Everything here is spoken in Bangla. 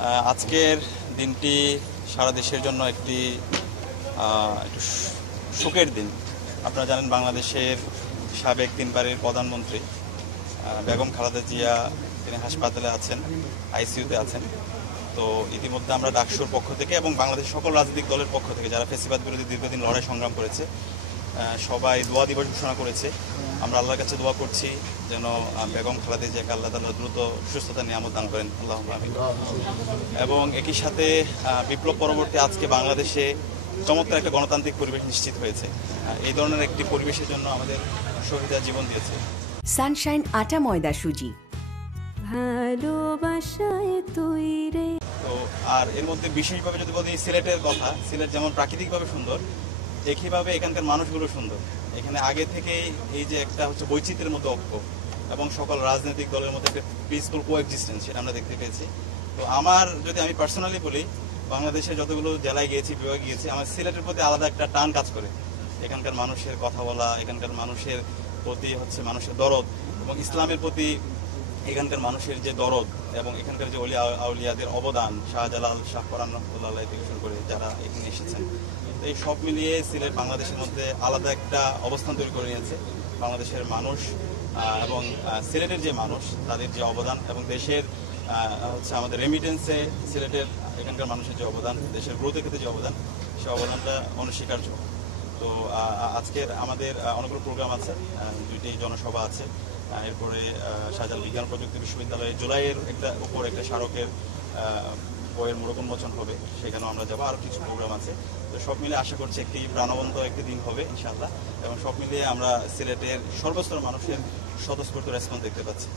আজকের দিনটি সারা দেশের জন্য একটু শোকের দিন। আপনারা জানেন বাংলাদেশের সাবেক তিনবারের প্রধানমন্ত্রী বেগম খালেদা জিয়া তিনি হাসপাতালে আছেন, আইসিইউতে আছেন। তো ইতিমধ্যে আমরা ডাকসুর পক্ষ থেকে এবং বাংলাদেশের সকল রাজনৈতিক দলের পক্ষ থেকে যারা ফ্যাসিবাদ বিরোধী দীর্ঘদিন লড়াই সংগ্রাম করেছে সবাই দোয়া দিবস ঘোষণা করেছে। আমরা আল্লাহর কাছে দোয়া করছি যেন বেগম খালেদা জিয়াকে আল্লাহ তাআলা দ্রুত সুস্থতা নিয়ামত দান করেন, আল্লাহুম্মা আমিন। এবং একই সাথে বিপ্লব পরবর্তী আজকে বাংলাদেশে চমৎকার একটা গণতান্ত্রিক পরিবেশ নিশ্চিত হয়েছে। এই ধরনের একটি পরিবেশের জন্য আমাদের শহীদরা জীবন দিয়েছে। সানশাইন আটা ময়দা সুজি ভালোবাসায় তৈরি। তো আর এর মধ্যে বিশেষভাবে যদি বলি সিলেটের কথা, সিলেট যেমন প্রাকৃতিকভাবে সুন্দর, একইভাবে এখানকার মানুষগুলো সুন্দর। এখানে আগে থেকেই এই যে একটা হচ্ছে বৈচিত্র্যের মধ্যে ঐক্য এবং সকল রাজনৈতিক দলের মধ্যে একটা পিসফুল কোএক্সিস্টেন্স সেটা আমরা দেখতে পেয়েছি। তো আমি পার্সোনালি বলি, বাংলাদেশের যতগুলো জেলায় গিয়েছি, বিভাগে গিয়েছি, আমার সিলেটের প্রতি আলাদা একটা টান কাজ করে। এখানকার মানুষের কথা বলা, এখানকার মানুষের প্রতি হচ্ছে মানুষের দরদ এবং ইসলামের প্রতি এখানকার মানুষের যে দরদ এবং এখানকার যে আউলিয়াদের অবদান, শাহজালাল, শাহ পরান রহমতুল্লাহ থেকে শুরু করে যারা এখানে এসেছেন, এই সব মিলিয়ে সিলেট বাংলাদেশের মধ্যে আলাদা একটা অবস্থান তৈরি করে নিয়েছে। বাংলাদেশের মানুষ এবং সিলেটের যে মানুষ তাদের যে অবদান এবং দেশের হচ্ছে আমাদের রেমিটেন্সে সিলেটের এখানকার মানুষের যে অবদান, দেশের গ্রোথের ক্ষেত্রে যে অবদান, সেই অবদানটা অনস্বীকার্য। তো আজকের আমাদের অনেকগুলো প্রোগ্রাম আছে, দুইটি জনসভা আছে, এরপরে শাহজালাল বিজ্ঞান প্রযুক্তি বিশ্ববিদ্যালয়ে জুলাইয়ের উপর একটা স্মারকের বইয়ের মোড়ক-উন্মোচন হবে, সেখানেও আমরা যাবো। আরও কিছু প্রোগ্রাম আছে। তো সব মিলে আশা করছি একটি প্রাণবন্ত একটি দিন হবে ইনশাআল্লাহ। এবং সব মিলিয়ে আমরা সিলেটের সর্বস্তর মানুষের স্বতঃস্ফূর্ত রেসপন্স দেখতে পাচ্ছি।